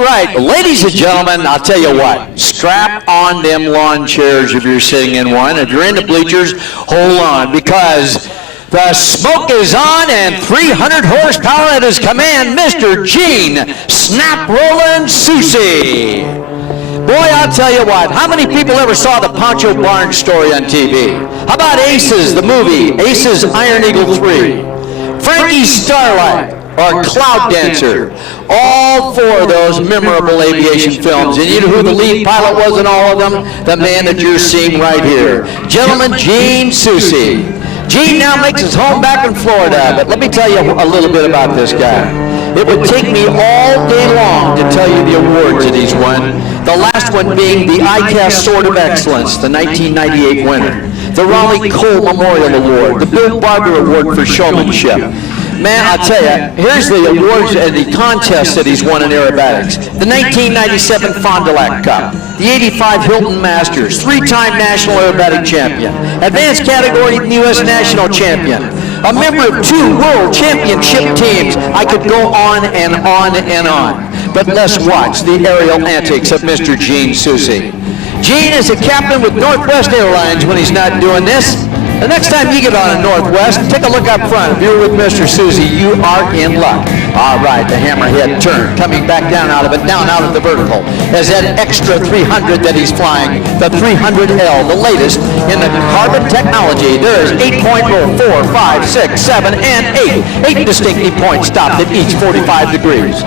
All right, ladies and gentlemen, I'll tell you what. Strap on them lawn chairs if you're sitting in one. If you're in the bleachers, hold on, because the smoke is on and 300 horsepower at his command, Mr. Gene Snap Rollin' Soucy. Boy, I'll tell you what, how many people ever saw the Pancho Barnes story on TV? How about Aces, the movie, Aces Iron Eagle 3? Frankie's Starlight, or Cloud Dancer. All four of those memorable aviation films. And you know who the lead pilot was in all of them? The man that you're seeing right here. Gentleman Gene Soucy. Gene now makes his home back in Florida, but let me tell you a little bit about this guy. It would take me all day long to tell you the awards that he's won. The last one being the ICAS Sword of Excellence, the 1998 winner. The Raleigh Cole Memorial Award, the Bill Barber Award for Showmanship. Man, I'll tell you, here's the awards and the contests that he's won in aerobatics. The 1997 Fond du Lac Cup, the 85 Hilton Masters, 3-time National Aerobatic Champion, Advanced Category U.S. National Champion, a member of 2 World Championship teams. I could go on and on and on. But let's watch the aerial antics of Mr. Gene Soucy. Gene is a captain with Northwest Airlines when he's not doing this. The next time you get on a Northwest, take a look up front. If you're with Mr. Soucy, you are in luck. All right, the Hammerhead turn, coming back down out of it, down out of the vertical. As that extra 300 that he's flying, the 300L, the latest in the carbon technology. There is 8-point roll, 4, 5, 6, 7, and 8. 8 distinctly points stopped at each 45 degrees.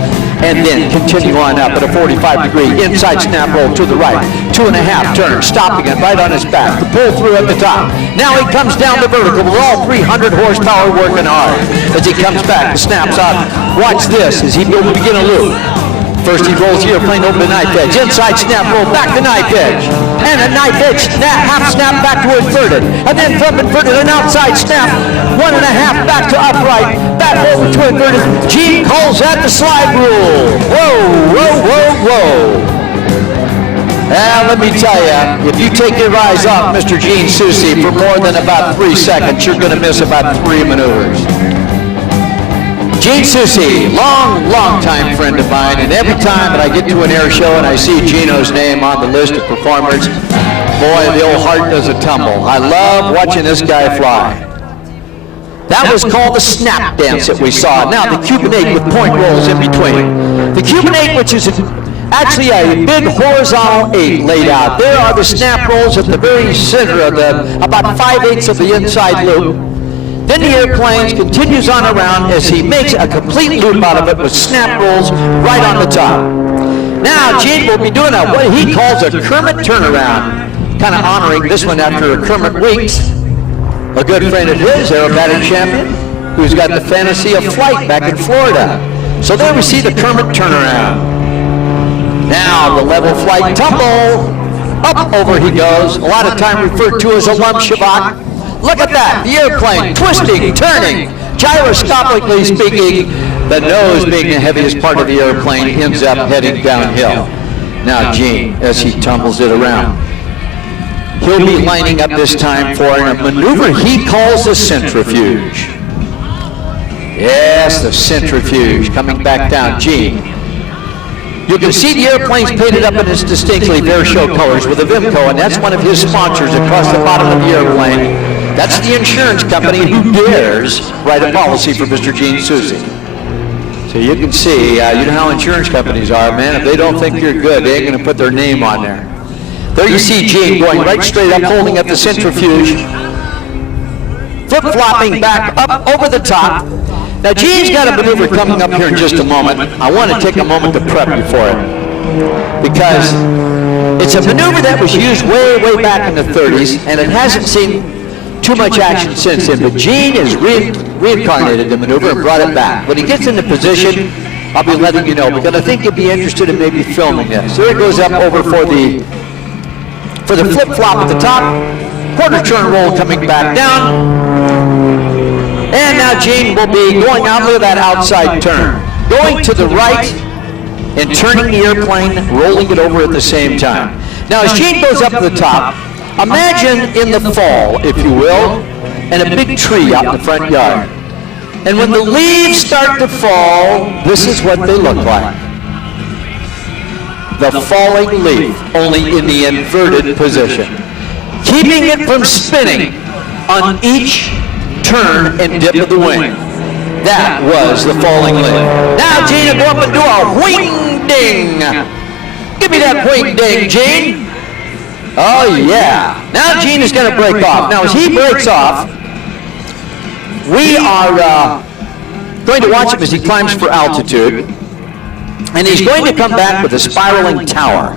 And then continue on up at a 45-degree inside snap roll to the right. 2.5 turns, stopping it right on his back. The pull through at the top. Now he comes down the vertical with all 300 horsepower working hard. As he comes back, the snaps out. Watch this as he will begin a loop. First he rolls the airplane over the knife edge. Inside snap roll, back to knife edge. And a knife edge snap, half snap back to inverted. And then from inverted, an outside snap. 1.5 back to upright. Back over to inverted. Gene calls that the slide rule. Whoa, whoa, whoa, whoa. And let me tell you, if you take your eyes off Mr. Gene Soucy for more than about 3 seconds, you're going to miss about 3 maneuvers. Gene Soucy, long time friend of mine, and every time that I get to an air show and I see Geno's name on the list of performers, boy, the old heart does a tumble. I love watching this guy fly. That was called the snap dance that we saw. Now the Cuban 8 with point rolls in between. The Cuban 8, which is actually a big horizontal 8 laid out. There are the snap rolls at the very center of the, about 5/8 of the inside loop. Then the airplane continues on around as he makes a complete loop out of it with snap rolls right on the top. Now Gene will be doing what he calls a Kermit turnaround, kind of honoring this one after Kermit Weeks, a good friend of his, aerobatic champion, who's got the fantasy of flight back in Florida. So there we see the Kermit turnaround. Now the level flight tumble, up over he goes, a lot of time referred to as a lump shabak. Look at that, the airplane twisting, turning, gyroscopically speaking, the nose being the heaviest part of the airplane ends up heading downhill. Now Gene, as he tumbles it around, he'll be lining up this time for a maneuver he calls the centrifuge. Yes, the centrifuge, coming back down, Gene. You can see the airplane's painted up in its distinctly air show colors with a Vimco, and that's one of his sponsors across the bottom of the airplane. That's the insurance company who dares write a policy for Mr. Gene Soucy. So you can see, you know how insurance companies are, man. If they don't think you're good, they ain't going to put their name on there. There you see Gene going right straight up, holding up the centrifuge, flip-flopping back up over the top. Now Gene's got a maneuver coming up here in just a moment. I want to take a moment to prep you for it, because it's a maneuver that was used way back in the 30s, and it hasn't seen too much action since then. But Gene has reincarnated the maneuver and brought it back. When he gets into position, I'll be letting you know, because I think you'll be interested in maybe filming this. There it goes up over for the flip-flop at the top, quarter turn roll coming back down. And now Gene will be going out with that outside turn, going to the right and turning the airplane, rolling it over at the same time. Now as Gene goes up to the top, imagine in the fall, if you will, and a big tree out in the front yard. And when the leaves start to fall, this is what they look like. the falling leaf, only in the inverted position, keeping it from spinning on each turn and dip of the wing. That was the falling leaf. Now, Gene, go up and do a wing ding. Give me that wing ding, Gene. Oh, yeah. Now Gene is going to break off. Now, as he breaks off, we are going to watch him as he climbs for altitude. And he's going to come back with a spiraling tower.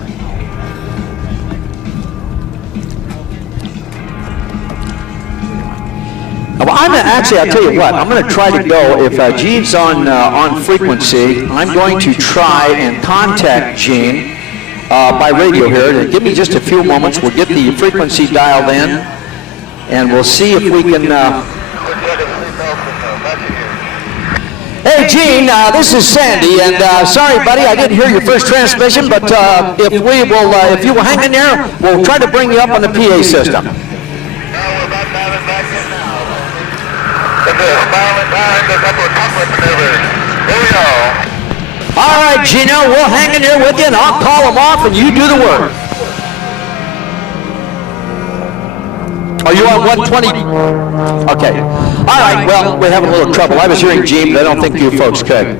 Well, I'll tell you what, I'm going to try to go, if Gene's on frequency, I'm going to try and contact Gene by radio here. Give me just a few moments. We'll get the frequency dialed in, and we'll see if we can... Hey, Gene, this is Sandy, and sorry, buddy, I didn't hear your first transmission, but if you will hang in there, we'll try to bring you up on the PA system. All right, Geno, we'll hang in there with you, and I'll call them off, and you do the work. Are you on 120? Okay. All right, well, we're having a little trouble. I was hearing Gene, but I don't think you folks could.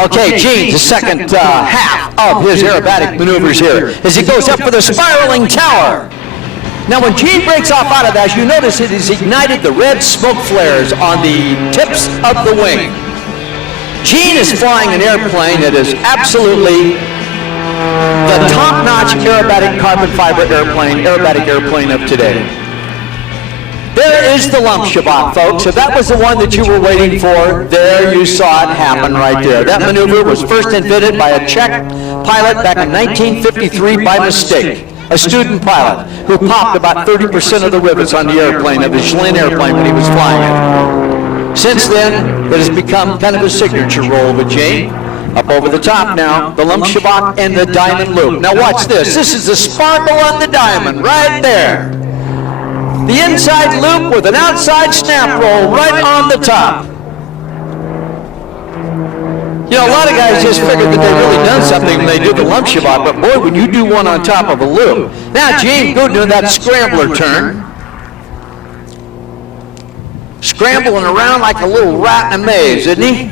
Okay, Gene, the second half of his aerobatic maneuvers here as he goes up for the spiraling tower. Now, when Gene breaks off out of that, you notice it has ignited the red smoke flares on the tips of the wing. Gene is flying an airplane that is absolutely the top-notch aerobatic carbon fiber aerobatic airplane of today. There is the lump shabbat, folks. If that was the one that you were waiting for, there you saw it happen right there. That maneuver was first invented by a Czech pilot back in 1953 by mistake. A student pilot who popped about 30% of the rivets on the airplane, of his Schlein airplane, when he was flying it. Since then, it has become kind of a signature role with Gene. Up over the top now, the lump shabbat and the diamond loop. Now watch this. This is the sparkle on the diamond right there. The inside loop with an outside snap roll right on the top. You know, a lot of guys just figured that they really done something when they do the lump shabbat, but boy, when you do one on top of a loop. Now, Gene, go do that scrambler turn. Scrambling around like a little rat in a maze, isn't he?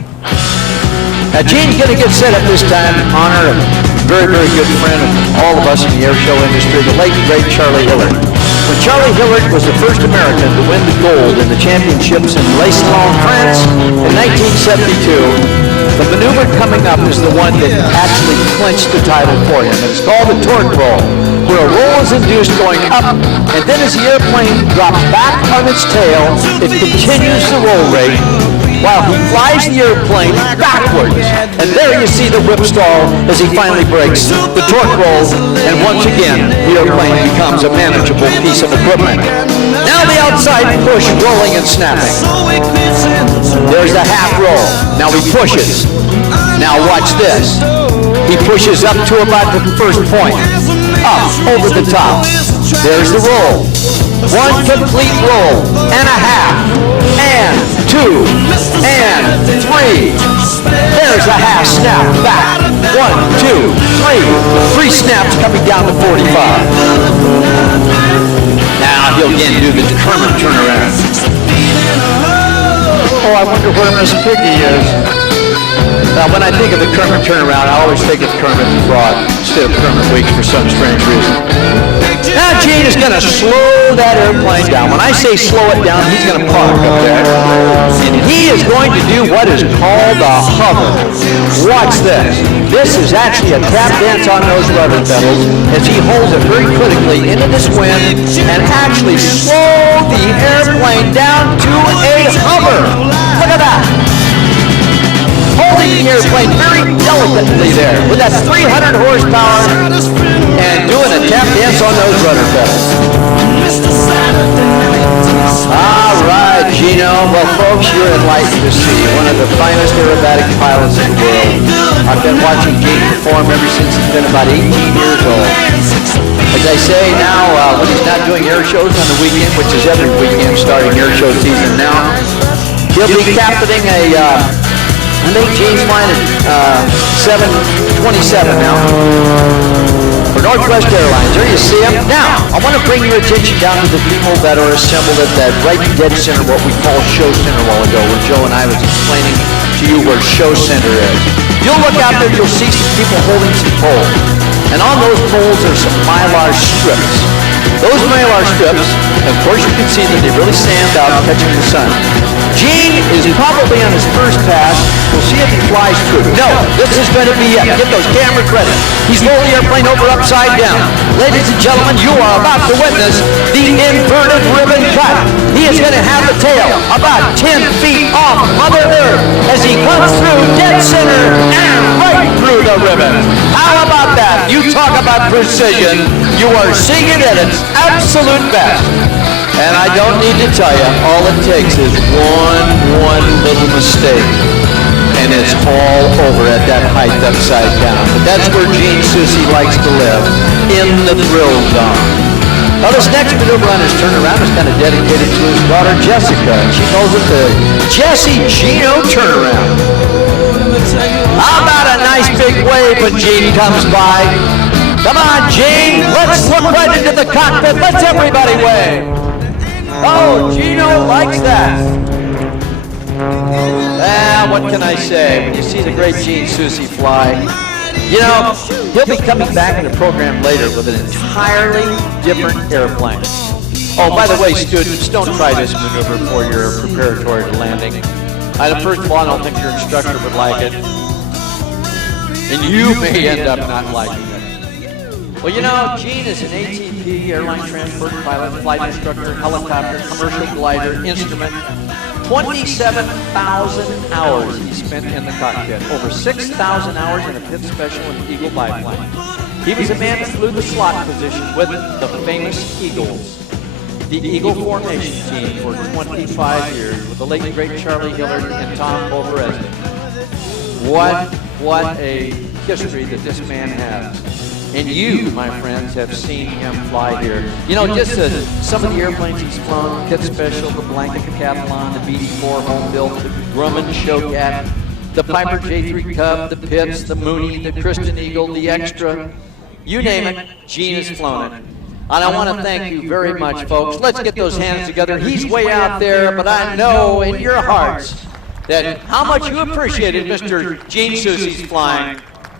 Now, Gene's going to get set up this time in honor of a very, very good friend of all of us in the air show industry, the late, great Charlie Hillard. When Charlie Hillard was the first American to win the gold in the championships in Les Salons, France in 1972, the maneuver coming up is the one that actually clinched the title for him. It's called the torque roll, where a roll is induced going up, and then as the airplane drops back on its tail, it continues the roll rate while he flies the airplane backwards. And there you see the whip stall as he finally breaks the torque roll, and once again, the airplane becomes a manageable piece of equipment. Now the outside push, rolling and snapping. There's the half roll. Now he pushes. Now watch this. He pushes up to about the first point. Up, over the top. There's the roll. One complete roll, and a half, and two, and three. There's a half snap back. 1, 2, 3. 3 snaps coming down to 45. Now he'll again do the Kermit turnaround. Oh, I wonder where Miss Piggy is. Now, when I think of the Kermit turnaround, I always think of Kermit the Frog instead of Kermit Weeks for some strange reason. Now, Gene is going to slow that airplane down. When I say slow it down, he's going to park up there. And he is going to do what is called a hover. Watch this. This is actually a tap dance on those rudder pedals as he holds it very critically into this wind and actually slow the airplane down to a hover. Look at that. Holding the airplane very delicately there with that 300 horsepower and doing a tap dance on those rudder pedals. All right, Geno. Well, folks, you're enlightened to see one of the finest aerobatic pilots in the world. I've been watching Gene perform ever since he's been about 18 years old. As I say now, when he's not doing air shows on the weekend, which is every weekend starting air show season now, he'll be captaining I think Gene's flying at 727 now. Northwest Airlines. There you see them. Now, I want to bring your attention down to the people that are assembled at that right dead center, what we call show center a while ago, where Joe and I was explaining to you where show center is. You'll look out there, you'll see some people holding some poles. And on those poles are some mylar strips. Those mylar strips, of course you can see that they really stand out catching the sun. Gene is probably on his first pass. We'll see if he flies through. No, this is going to be it. Get those cameras ready. He's rolling the airplane over upside down. Ladies and gentlemen, you are about to witness the inverted ribbon cut. He is going to have the tail about 10 feet off Mother Earth as he comes through dead center and right through the ribbon. How about that? You talk about precision. You are seeing it at its absolute best. And I don't need to tell you, all it takes is one little mistake, and it's all over at that height upside down. But that's where Gene Soucy likes to live, in the thrill zone. Now this next maneuver on his turnaround is kind of dedicated to his daughter Jessica, and she calls it the Jessie Geno turnaround. How about a nice big wave when Gene comes by? Come on, Gene, let's look right into the cockpit. Let's everybody wave. Oh, Geno likes that. What can I say? When you see the great Gene Soucy fly, you know, he'll be coming back in the program later with an entirely different airplane. Oh, by the way, students, don't try this maneuver for your preparatory landing. First of all, I don't think your instructor would like it. And you may end up not liking it. Well, you know, Gene is an ATP, airline transport pilot, flight instructor, helicopter, commercial glider, instrument. 27,000 hours he spent in the cockpit. Over 6,000 hours in a pit special in Eagle biplane. He was a man that flew the slot position with the famous Eagles. The Eagle formation team for 25 years with the late great Charlie Hillard and Tom Boveresnik. What a history that this man has. And you, my friends, have seen him fly here. You know, just some of the airplanes he's flown, Pit Special, the Blanket Decathlon, the BD-4 Home Built, the Grumman Showcat, the Piper J3 Cub, the Pitts, the Mooney, the Christian Eagle, the Extra. You name it, Gene has flown it. And I want to thank you very much, folks. Let's get those hands together. He's way out there, but I know in your hearts that how much you appreciated Mr. Gene Soucy's flying.